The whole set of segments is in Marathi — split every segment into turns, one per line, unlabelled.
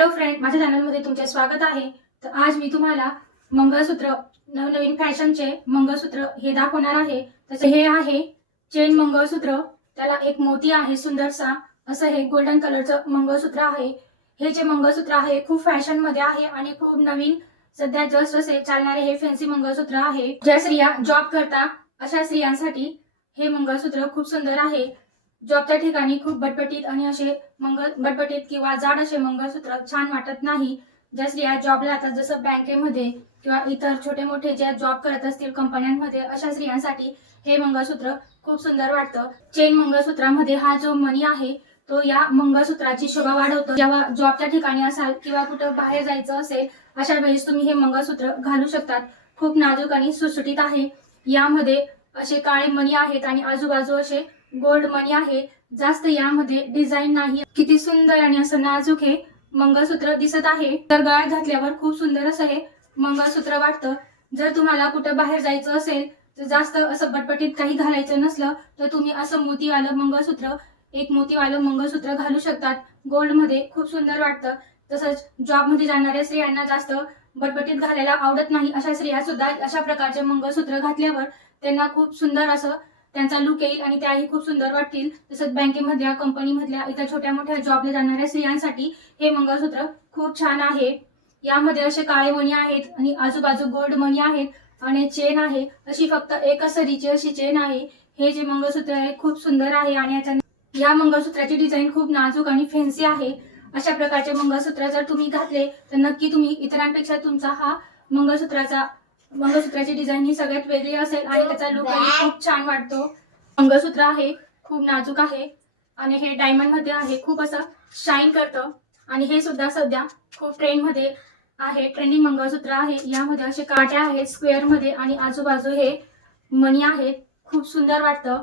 हॅलो फ्रेंड माझ्या चॅनलमध्ये तुमचे स्वागत आहे. तर आज मी तुम्हाला मंगळसूत्र नवनवीन फॅशनचे मंगळसूत्र हे दाखवणार आहे. तसे हे आहे चेन मंगळसूत्र. त्याला एक मोती आहे सुंदरसा. असं हे गोल्डन कलरचं मंगळसूत्र आहे. हे जे मंगळसूत्र आहे खूप फॅशनमध्ये आहे आणि खूप नवीन सध्या जस्ट असे चालणारे हे फॅन्सी मंगळसूत्र आहे. ज्या स्त्रिया जॉब करता अशा स्त्रियांसाठी हे मंगळसूत्र खूप सुंदर आहे. जॉबच्या ठिकाणी खूप बटबटीत आणि असे मंगळ बटबटीत किंवा जाड असे मंगळसूत्र छान वाटत नाही. ज्या स्त्रिया जॉबला आता जसं बँकेमध्ये किंवा इतर छोटे मोठे ज्या जॉब करत असतील कंपन्यांमध्ये अशा स्त्रियांसाठी हे मंगळसूत्र खूप सुंदर वाटतं. चेन मंगळसूत्रामध्ये हा जो मणी आहे तो या मंगळसूत्राची शोभा वाढवतो. जेव्हा जॉबच्या ठिकाणी असाल किंवा कुठं बाहेर जायचं असेल अशा वेळेस तुम्ही हे मंगळसूत्र घालू शकतात. खूप नाजूक आणि सुटसुटीत आहे. यामध्ये असे काळे मणी आहेत आणि आजूबाजू असे गोल्ड मनी आहे. जास्त यामध्ये डिझाईन नाही. किती सुंदर आणि असं नाजूक हे मंगळसूत्र दिसत आहे. तर गळ्यात घातल्यावर खूप सुंदर असं हे मंगळसूत्र वाटतं. जर तुम्हाला कुठं बाहेर जायचं असेल तर जास्त असं बटपटीत काही घालायचं नसलं तर तुम्ही असं मोतीवालं मंगळसूत्र एक मोतीवालं मंगळसूत्र घालू शकतात. गोल्डमध्ये खूप सुंदर वाटतं. तसंच जॉबमध्ये जाणाऱ्या स्त्रियांना जास्त बटबटीत घालायला आवडत नाही. अशा स्त्रिया सुद्धा अशा प्रकारचे मंगळसूत्र घातल्यावर त्यांना खूप सुंदर असं त्यांचा लुक येईल आणि त्याही खूप सुंदर वाटतील. तसंच बँकेमधल्या कंपनीमधल्या इतर छोट्या मोठ्या जॉबला जाणाऱ्या स्त्रियांसाठी हे मंगळसूत्र खूप छान आहे. यामध्ये असे काळे मणी आहेत आणि आजूबाजू गोल्ड मणी आहेत आणि चेन आहे. अशी फक्त एकच सरीची अशी चेन आहे. हे जे मंगळसूत्र आहे खूप सुंदर आहे आणि याच्या या मंगळसूत्राची डिझाईन खूप नाजूक आणि फॅन्सी आहे. अशा प्रकारचे मंगळसूत्र जर तुम्ही घातले तर नक्की तुम्ही इतरांपेक्षा तुमचा हा मंगळसूत्राचा मंगळसूत्राची डिझाईन ही सगळ्यात वेगळी असेल आणि त्याचा लुक खूप छान वाटतो. मंगळसूत्र आहे खूप नाजूक आहे आणि हे डायमंडमध्ये आहे खूप असं शाईन करतं. आणि हे सुद्धा सध्या खूप ट्रेंडमध्ये आहे. ट्रेंडिंग मंगळसूत्र आहे. यामध्ये असे काट्या आहेत स्क्वेअरमध्ये आणि आजूबाजू हे मणी आहेत. खूप सुंदर वाटतं.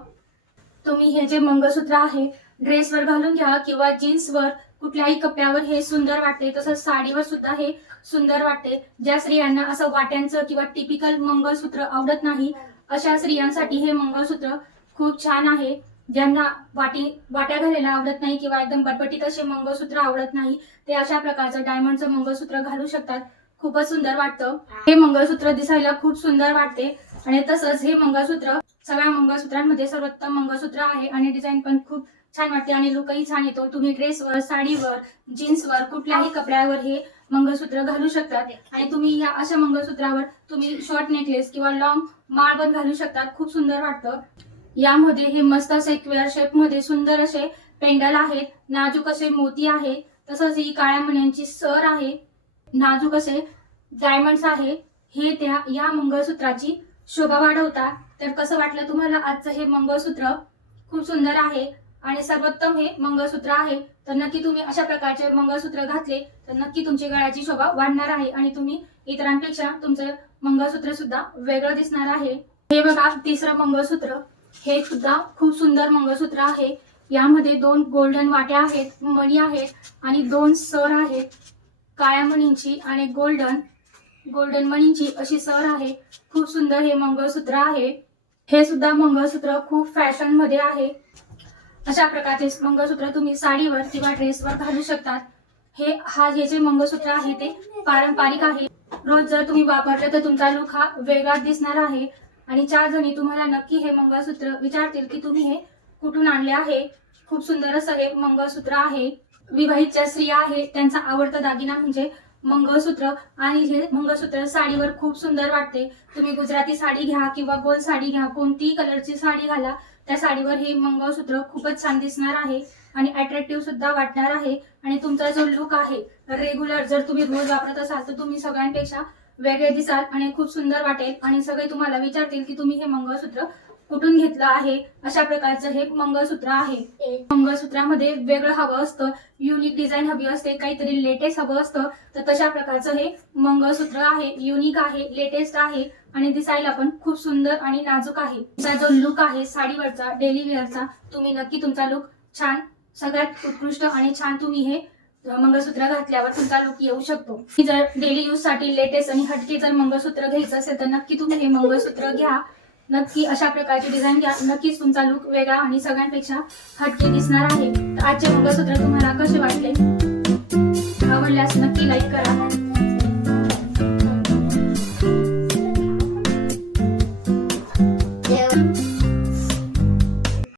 तुम्ही हे जे मंगळसूत्र आहे ड्रेसवर घालून घ्या किंवा जीन्सवर कुठल्याही कपड्यावर हे सुंदर वाटते. तसंच साडीवर सुद्धा हे सुंदर वाटते. ज्या स्त्रियांना असं वाट्यांचं किंवा टिपिकल मंगळसूत्र आवडत नाही अशा स्त्रियांसाठी हे मंगळसूत्र खूप छान आहे. ज्यांना वाटी वाट्या घालायला आवडत नाही किंवा एकदम बटबटीत असे मंगळसूत्र आवडत नाही ते अशा प्रकारचं डायमंडचं मंगळसूत्र घालू शकतात. खूपच सुंदर वाटतं. हे मंगळसूत्र दिसायला खूप सुंदर वाटते. आणि तसंच हे मंगळसूत्र सगळ्या मंगळसूत्रांमध्ये सर्वोत्तम मंगळसूत्र आहे आणि डिझाईन पण खूप छान वाटते आणि लुकही छान येतो. तुम्ही ड्रेसवर साडीवर जीन्सवर कुठल्याही कपड्यावर हे मंगळसूत्र घालू शकतात. आणि तुम्ही या अशा मंगळसूत्रावर तुम्ही शॉर्ट नेकलेस किंवा लॉंग माळ पण घालू शकतात. खूप सुंदर वाटतं. यामध्ये हे मस्त असे क्वेअर शेपमध्ये सुंदर असे पेंडल आहेत. नाजूक असे मोती आहे. तसंच ही काळ्या मण्यांची सर आहे. नाजूक असे डायमंड्स आहे. हे त्या या मंगळसूत्राची शोभा वाढवतात. तर कसं वाटलं तुम्हाला आजचं हे मंगळसूत्र? खूप सुंदर आहे. आणि सर्वोत्तम हे मंगळसूत्र आहे तर नक्की तुम्ही अशा प्रकारचे मंगळसूत्र घातले तर नक्की तुमची गळ्याची शोभा वाढणार आहे आणि तुम्ही इतरांपेक्षा तुमचं मंगळसूत्र सुद्धा वेगळं दिसणार आहे. हे बघा तिसरं मंगळसूत्र. हे सुद्धा खूप सुंदर मंगळसूत्र आहे. यामध्ये दोन गोल्डन वाट्या आहेत मणी आहेत आणि दोन सर आहेत. काळ्या मणींची आणि गोल्डन गोल्डन मणींची अशी सर आहे. खूप सुंदर हे मंगळसूत्र आहे. हे सुद्धा मंगळसूत्र खूप फॅशनमध्ये आहे. अशा प्रकारचे मंगळसूत्र तुम्ही साडीवर किंवा ड्रेसवर घालू शकतात. हे हा हे जे मंगळसूत्र आहे ते पारंपरिक आहे. रोज जर तुम्ही वापरलं तर तुमचा लुक हा वेगळाच दिसणार आहे. आणि चार जणी तुम्हाला नक्की हे मंगळसूत्र विचारतील की तुम्ही हे कुठून आणले आहे? खूप सुंदर असं हे मंगळसूत्र आहे. विवाहित ज्या स्त्रिया आहे त्यांचा आवडता दागिना म्हणजे मंगळसूत्र. आणि हे मंगळसूत्र साडीवर खूप सुंदर वाटते. तुम्ही गुजराती साडी घ्या किंवा गोल साडी घ्या कोणतीही कलरची साडी घाला. त्या साडीवर हे मंगळसूत्र खूपच छान दिसणार आहे आणि अट्रॅक्टिव्ह सुद्धा वाटणार आहे. आणि तुमचा जो लुक आहे रेग्युलर जर तुम्ही रोज वापरत असाल तर तुम्ही सगळ्यांपेक्षा वेगळे दिसाल आणि खूप सुंदर वाटेल. आणि सगळे तुम्हाला विचारतील की तुम्ही हे मंगळसूत्र कुठून घेतलं आहे? अशा प्रकारचं हे मंगळसूत्र आहे. मंगळसूत्रामध्ये वेगळं हवं असतं युनिक डिझाईन हवी असते काहीतरी लेटेस्ट हवं असतं. तर तशा प्रकारचं हे मंगळसूत्र आहे युनिक आहे लेटेस्ट आहे आणि दिसायला पण खूप सुंदर आणि नाजूक आहे. तुमचा जो लुक आहे साडीवरचा डेली वेअरचा तुम्ही नक्की तुमचा लुक छान सगळ्यात उत्कृष्ट आणि छान तुम्ही हे मंगळसूत्र घातल्यावर तुमचा लुक येऊ शकतो. की जर डेली यूजसाठी लेटेस्ट आणि हटके जर मंगळसूत्र घ्यायचं असेल तर नक्की तुम्ही हे मंगळसूत्र घ्या. नक्की अशा प्रकारचे डिझाईन घ्या. नक्कीच तुमचा लुक वेगळा आणि सगळ्यांपेक्षा हटके दिसणार आहे. तर आजचे मंगळसूत्र तुम्हाला कसे वाटले? आवडल्यास नक्की लाईक करा.